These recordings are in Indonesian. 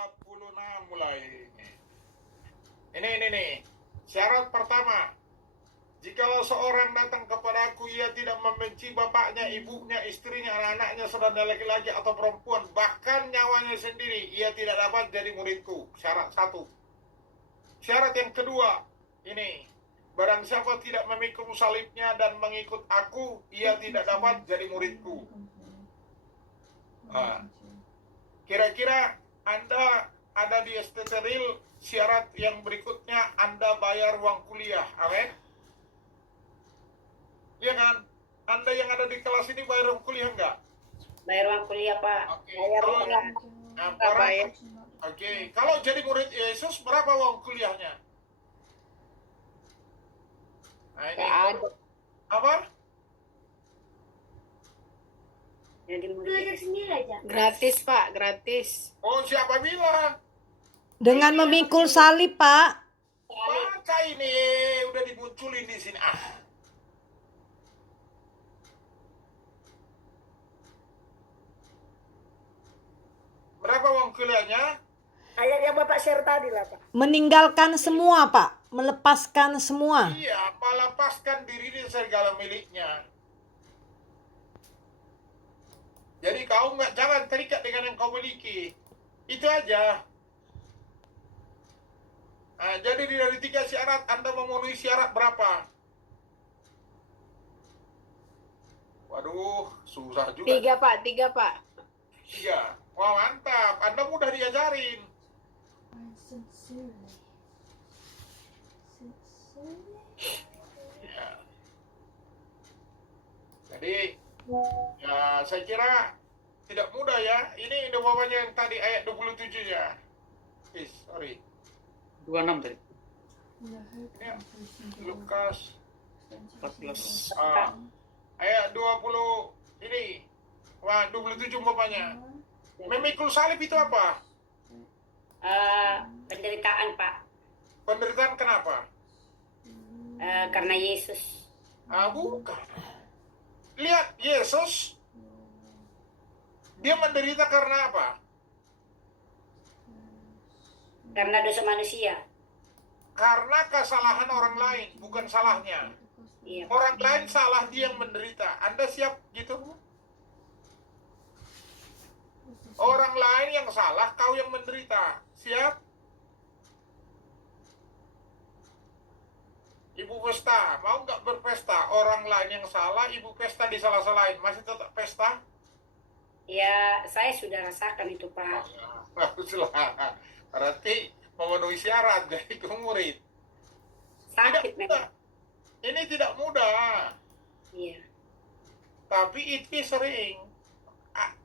46 mulai. Ini nih. Syarat pertama. Jikalau seorang datang kepadaku, ia tidak membenci bapaknya, ibunya, istrinya, anak-anaknya, saudara laki-laki atau perempuan, bahkan nyawanya sendiri, ia tidak dapat jadi muridku. Syarat satu. Syarat yang kedua, ini. Barang siapa tidak memikul salibnya dan mengikut aku, ia tidak dapat jadi muridku. Nah, kira-kira Anda ada di steril, syarat yang berikutnya Anda bayar uang kuliah. Amin. Iya kan? Anda yang ada di kelas ini bayar uang kuliah enggak? Bayar uang kuliah, Pak. Oke. Bayar Kalau uang. bayar. Oke. Kalau jadi murid Yesus berapa uang kuliahnya? Nah, ini Ada. apa? Jadi murid sendiri aja. Gratis, Pak, gratis. Oh, siapa bilang? Dengan memikul salib, Pak. Baca ini udah dimunculin di sini. Berapa uang kuliahnya? Ayat yang Bapak share tadi lah, Pak. Meninggalkan semua, Pak. Melepaskan semua. Iya, melepaskan diri dari segala miliknya. Jadi kau jangan terikat dengan yang kau miliki. Itu aja. Nah, jadi dari 3 syarat, Anda memenuhi syarat berapa? Waduh, susah juga. 3, Pak, 3, Pak. 3. Wah, mantap. Anda mudah diajarin. Ya. Jadi, ya saya kira tidak mudah ya. Ini udah bawahnya yang tadi ayat 27-nya. Sorry. 26 tadi. Ya, Lukas 14. ayat 20 ini. Wah, 27 bapaknya. Memikul salib itu apa? Penderitaan, Pak. Penderitaan kenapa? Karena Yesus. Bukan. Lihat, Yesus dia menderita karena apa? Karena dosa manusia. Karena kesalahan orang lain, bukan salahnya. Iya. Orang lain salah, dia yang menderita. Anda siap gitu? Orang lain yang salah, kau yang menderita. Siap? Ibu pesta, mau nggak berpesta? Orang lain yang salah, ibu pesta disalah-salahin. Masih tetap pesta? Ya, saya sudah rasakan itu, Pak. Baguslah. Berarti memenuhi syarat jadi murid. Sakit Tidak memang. mudah. Ini tidak mudah. Iya. Tapi itu sering.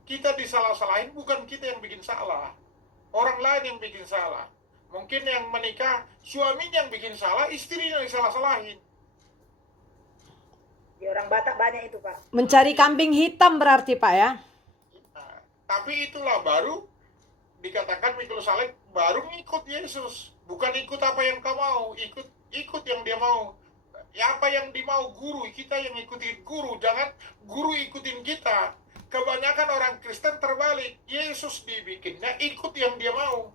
Kita disalah-salahin, bukan kita yang bikin salah. Orang lain yang bikin salah. Mungkin yang menikah, suaminya yang bikin salah, istrinya yang salah-salahin. Di orang Batak banyak itu, Pak. Mencari kambing hitam berarti, Pak ya. Nah, tapi itulah baru dikatakan mikul salib, baru ngikut Yesus. Bukan ikut apa yang kau mau, ikut yang dia mau. Ya, apa yang dimau guru, kita yang ikutin guru, jangan guru ikutin kita. Kebanyakan orang Kristen terbalik, Yesus dibikinnya ikut yang dia mau.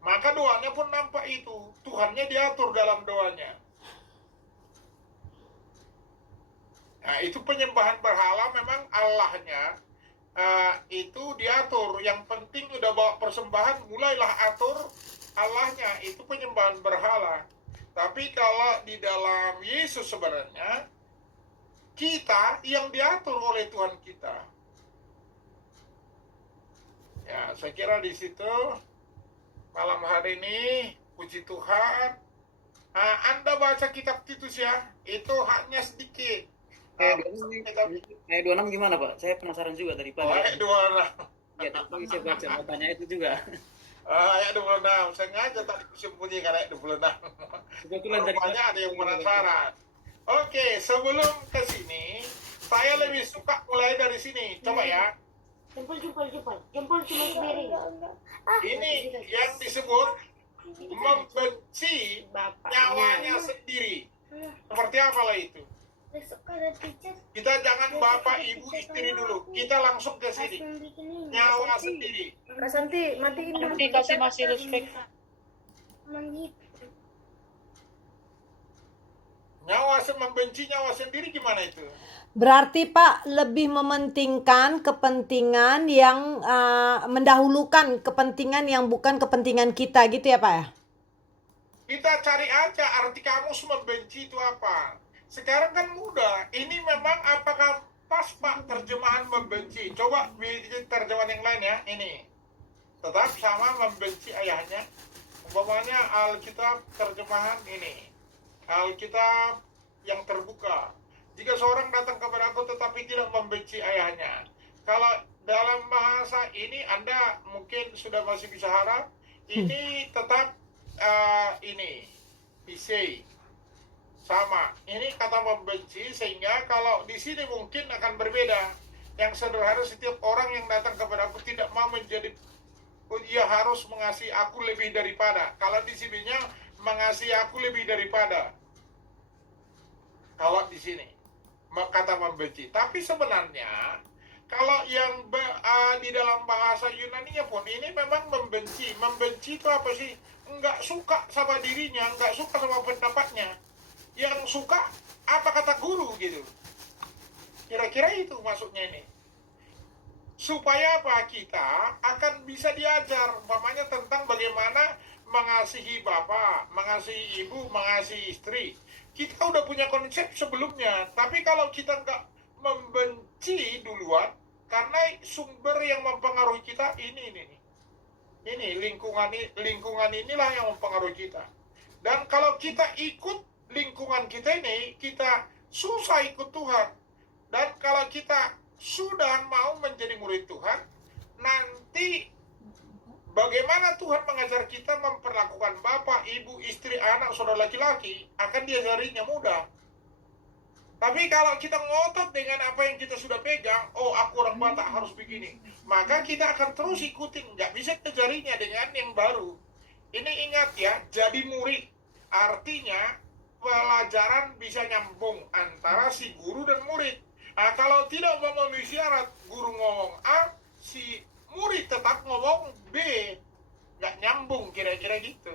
Maka doanya pun nampak itu, Tuhannya diatur dalam doanya. Nah, itu penyembahan berhala memang Allahnya itu diatur. Yang penting udah bawa persembahan, mulailah atur Allahnya, itu penyembahan berhala. Tapi kalau di dalam Yesus sebenarnya kita yang diatur oleh Tuhan kita. Ya, saya kira di situ malam hari ini, puji Tuhan. Anda baca kitab Titus ya, itu haknya sedikit. Ayat 26 gimana, Pak? Saya penasaran juga tadi pagi. Ayat 26. Ya, tadi saya baca, mau tanya itu juga. Ayat 26. Sengaja tadi kusembunyikan ayat 26. Kebetulan tadi Rupanya ada yang penasaran. Oke, sebelum ke sini, saya lebih suka mulai dari sini. Coba ya. Jempol cuma sendiri. Ini yang disebut membenci nyawanya sendiri. Seperti apalah itu? besok ada teacher. Kita jangan bapak, ibu, istri dulu. Kita langsung ke sini. Nyawa sendiri. Kak Santi, matiin dulu. Nanti kasih masih respect. Membenci nyawa sendiri gimana itu? Berarti Pak lebih mementingkan kepentingan yang mendahulukan kepentingan yang bukan kepentingan kita gitu ya Pak ya? Kita cari aja arti kamus membenci itu apa. Sekarang kan mudah. Ini memang apakah pas Pak terjemahan membenci? Coba terjemahan yang lain ya. Ini tetap sama membenci ayahnya. Umpamanya Alkitab terjemahan ini. Alkitab yang terbuka. Jika seorang datang kepada aku tetapi tidak membenci ayahnya. Kalau dalam bahasa ini Anda mungkin sudah masih bisa harap. Ini tetap ini pisei sama. Ini kata membenci sehingga kalau di sini mungkin akan berbeda. Yang sederhana setiap orang yang datang kepada aku tidak mau menjadi ia harus mengasihi aku lebih daripada. Kalau di sininya mengasihi aku lebih daripada. Kalau di sini kata membenci. Tapi sebenarnya kalau yang di dalam bahasa Yunani-nya pun ini memang membenci. Membenci itu apa sih? Enggak suka sama dirinya, enggak suka sama pendapatnya. Yang suka apa kata guru gitu. Kira-kira itu maksudnya ini. Supaya apa? Kita akan bisa diajar umpamanya tentang bagaimana mengasihi bapak, mengasihi ibu, mengasihi istri. Kita udah punya konsep sebelumnya. Tapi kalau kita nggak membenci duluan, karena sumber yang mempengaruhi kita ini lingkungan inilah yang mempengaruhi kita. Dan kalau kita ikut lingkungan kita ini, kita susah ikut Tuhan. Dan kalau kita sudah mau menjadi murid Tuhan, nanti bagaimana Tuhan mengajar kita memperlakukan bapak, ibu, istri, anak, saudara laki-laki, akan diajarinya mudah. Tapi kalau kita ngotot dengan apa yang kita sudah pegang, oh aku orang Batak harus begini, maka kita akan terus ikutin, nggak bisa kejarinya dengan yang baru. Ini ingat ya, jadi murid, artinya pelajaran bisa nyambung antara si guru dan murid. Nah, kalau tidak memenuhi syarat, guru ngomong A, si murid tetap ngomong B, nggak nyambung kira-kira gitu.